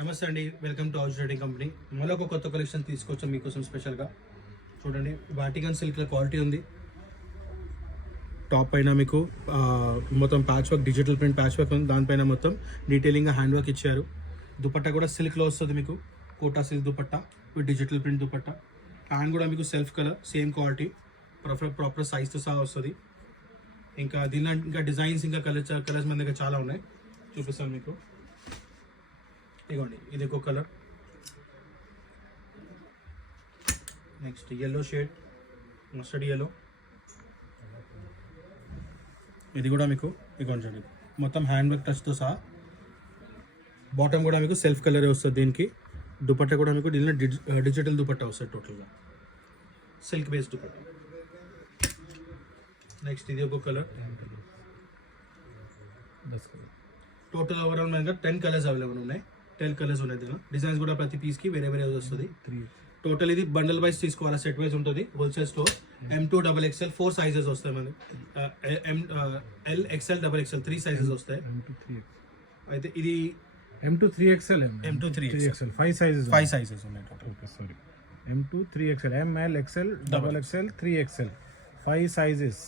నమస్తే అండి, welcome to house trading company. మళ్ళీ ఒక కొత్త కలెక్షన్ తీసుకొచ్చాం మీకోసం స్పెషల్గా. చూడండి, వాటికన్ సిల్క్లో క్వాలిటీ ఉంది. టాప్ పైన మీకు మొత్తం patch work, digital print patch work ఉంది. దానిపైన మొత్తం డీటెయిలింగ్గా హ్యాండ్ వర్క్ ఇచ్చారు. దుపట్టా కూడా సిల్క్లో వస్తుంది మీకు, Kota silk dupatta with digital print dupatta. Hand కూడా మీకు self colour, same quality, proper సైజ్తో సహా వస్తుంది. ఇంకా దీనిలో ఇంకా డిజైన్స్, ఇంకా కలర్స్ మన దగ్గర చాలా ఉన్నాయి, చూపిస్తాను మీకు. ఇదిగోండి, ఇది ఒక colour. Next yellow shade, mustard yellow. ఇది కూడా మీకు ఇదిగోండి, మొత్తం హ్యాండ్ వర్క్ టచ్తో సహా. బాటమ్ కూడా మీకు సెల్ఫ్ కలరే వస్తుంది. దీనికి దుపట్టా కూడా మీకు దీనిలో డిజిటల్ దుపట్టా వస్తుంది, టోటల్గా సిల్క్ బేస్డ్ దుపట్టా. నెక్స్ట్ ఇది ఒక కలర్. టోటల్ ఓవరాల్ మన దగ్గర 10 కలర్స్ అవైలబుల్ ఉన్నాయి. 10 కలర్స్ ఉన్నాయి. దీనిలో డిజైన్స్ కూడా ప్రతి పీస్కి వేరే వేరే వస్తుంది. టోటల్ ఇది బండల్ వైజ్ తీసుకోవాలి, సెట్ వైజ్ ఉంటుంది. Wholesale store. M2 XXL 4 sizes వస్తాయి మనకి. L XL XXL 3 సైజెస్ వస్తాయి. అయితే ఇది M2 3XL, M2 3XL 5 sizes ఉన్నాయి total. Okay, sorry. M2 3XL, ML XL XXL 3XL 5 sizes.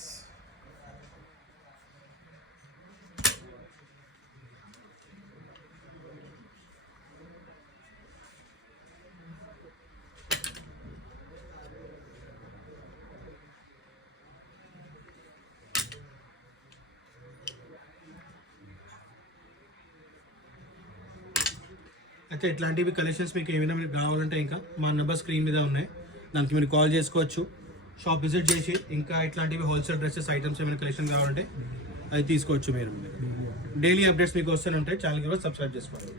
అయితే ఇట్లాంటివి కలెక్షన్స్ మీకు ఏమైనా మీకు కావాలంటే ఇంకా మా నెంబర్ స్క్రీన్ మీద ఉన్నాయి, దానికి మీరు కాల్ చేసుకోవచ్చు. షాప్ విజిట్ చేసి ఇంకా ఇట్లాంటివి హోల్సేల్ డ్రెస్సెస్ ఐటమ్స్ ఏమైనా కలెక్షన్ కావాలంటే అది తీసుకోవచ్చు. మీరు డైలీ అప్డేట్స్ మీకు వస్తూనే ఉంటాయి. ఛానల్ కూడా సబ్స్క్రైబ్ చేసుకోవాలి.